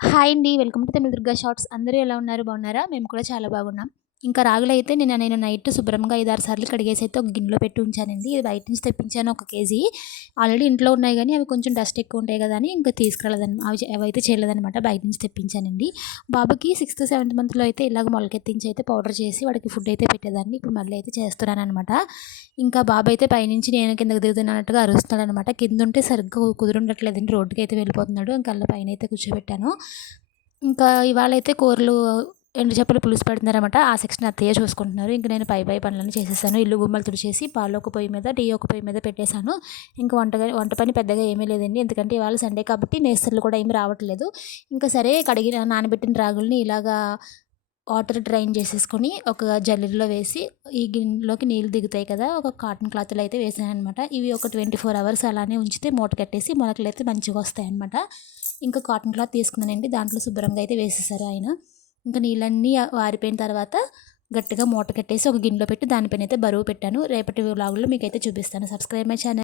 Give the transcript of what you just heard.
Hi అండి. Welcome to Telugu Durga shorts. అందరూ ఎలా ఉన్నారు? బాగున్నారా? మేము కూడా చాలా బాగున్నాం. ఇంకా రాగులైతే నేను నైట్ శుభ్రంగా 5, 6 సార్లు కడిగేసైతే ఒక గిన్నెలో పెట్టి ఉంచానండి. ఇది బయట నుంచి తెప్పించాను 1 కేజీ. ఆల్రెడీ ఇంట్లో ఉన్నాయి గానీ అవి కొంచెం డస్ట్ ఎక్కువ ఉంటాయి కదా అని ఇంకా అవైతే చేయలేదనమాట. బయట నుంచి తెప్పించానండి. బాబుకి 6థ్, 7థ్ మంత్‌లో అయితే ఇలాగ మొలకెత్తించి అయితే పౌడర్ చేసి వాడికి ఫుడ్ అయితే పెట్టేదాన్ని. ఇప్పుడు మళ్ళీ అయితే చేస్తున్నాననమాట. ఇంకా బాబు అయితే పైనుంచి నేను కిందకి దిగుతున్నట్టుగా అరుస్తున్నాడనమాట. కిందుంటే సరిగ్గా కుదురుండట్లేదండి. రోడ్డుకైతే వెళ్ళిపోతున్నాడు. ఇంకా అలా పైనైతే కూర్చోబెట్టాను. ఇంకా ఇవాళైతే కూరలు ఎండు చేపల పులుసు పెడుతున్నారనమాట. ఆ సెక్షన్ అత్తయ్య చూసుకుంటున్నారు. ఇంక నేను పై పనులన్నీ చేసేసాను. ఇల్లు గుమ్మలు తుడిచేసి పాలు ఒక పొయ్యి మీద, టీ ఒక పొయ్యి మీద పెట్టేశాను. ఇంక వంట పని పెద్దగా ఏమీ లేదండి. ఎందుకంటే ఇవాళ సండే కాబట్టి మేస్త్రీలు కూడా ఏమి రావట్లేదు. ఇంకా సరే నానబెట్టిన రాగుల్ని ఇలాగా వాటర్ డ్రైన్ చేసేసుకొని ఒక జల్లెడలో వేసి ఈ గిన్నెలోకి నీళ్ళు దిగుతాయి కదా, ఒక కాటన్ క్లాత్లో అయితే వేసాననమాట. ఇవి ఒక 24 అవర్స్ అలానే ఉంచితే మూట కట్టేసి మొలకలు అయితే మంచిగా వస్తాయన్నమాట. ఇంకా కాటన్ క్లాత్ తీసుకున్నానండి. దాంట్లో శుభ్రంగా అయితే వేసేసారు ఆయన. ఇంకా నీళ్ళన్నీ వారిపోయిన తర్వాత గట్టిగా మూట కట్టేసి ఒక గిన్నెలో పెట్టి దానిపైన అయితే బరువు పెట్టాను. రేపటి వ్లాగులో మీకైతే చూపిస్తాను. Subscribe my channel.